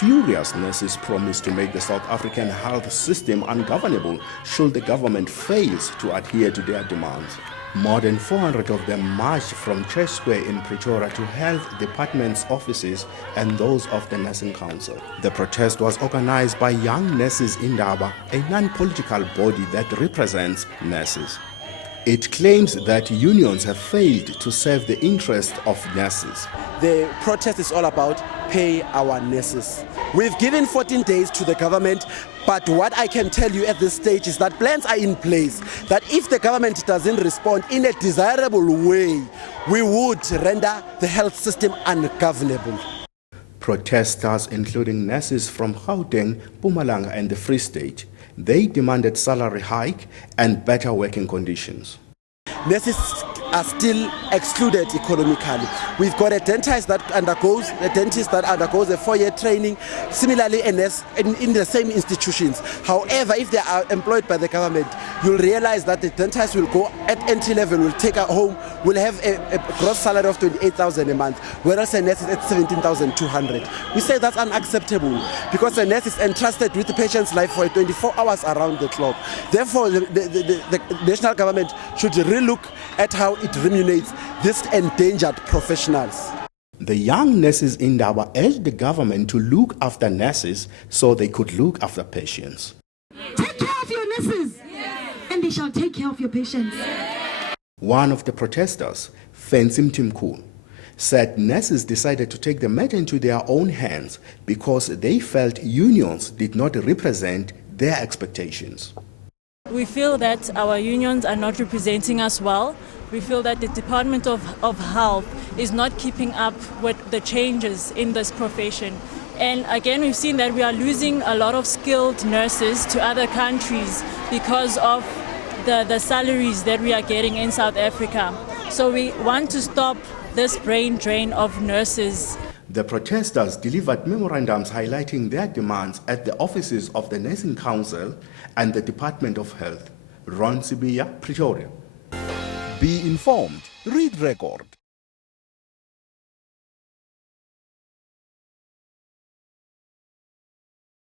Furious nurses promised to make the South African health system ungovernable should the government fail to adhere to their demands. More than 400 of them marched from Church Square in Pretoria to health departments' offices and those of the Nursing Council. The protest was organized by Young Nurses Indaba, a non-political body that represents nurses. It claims that unions have failed to serve the interests of nurses. The protest is all about pay our nurses. We've given 14 days to the government, but what I can tell you at this stage is that plans are in place, that if the government doesn't respond in a desirable way, we would render the health system ungovernable. Protesters, including nurses from Gauteng, Mpumalanga and the Free State, they demanded salary hike and better working conditions. Nurses are still excluded economically. We've got a dentist that undergoes a 4-year training, similarly a nurse in the same institutions. However, if they are employed by the government, you'll realize that the dentist will go at entry level, will take her home, will have a gross salary of 28,000 a month, whereas a nurse is at 17,200. We say that's unacceptable because a nurse is entrusted with the patient's life for 24 hours around the clock. Therefore, the national government should relook at how it remunerates these endangered professionals. The Young Nurses Indaba urged the government to look after nurses so they could look after patients. Take care of your nurses, and they shall take care of your patients. One of the protesters, Fensim Timkun, said nurses decided to take the matter into their own hands because they felt unions did not represent their expectations. We feel that our unions are not representing us well. We feel that the Department of Health is not keeping up with the changes in this profession. And again, we've seen that we are losing a lot of skilled nurses to other countries because of the salaries that we are getting in South Africa. So we want to stop this brain drain of nurses. The protesters delivered memorandums highlighting their demands at the offices of the Nursing Council and the Department of Health. Ron Sibiya, Pretoria. Be informed. Read Record.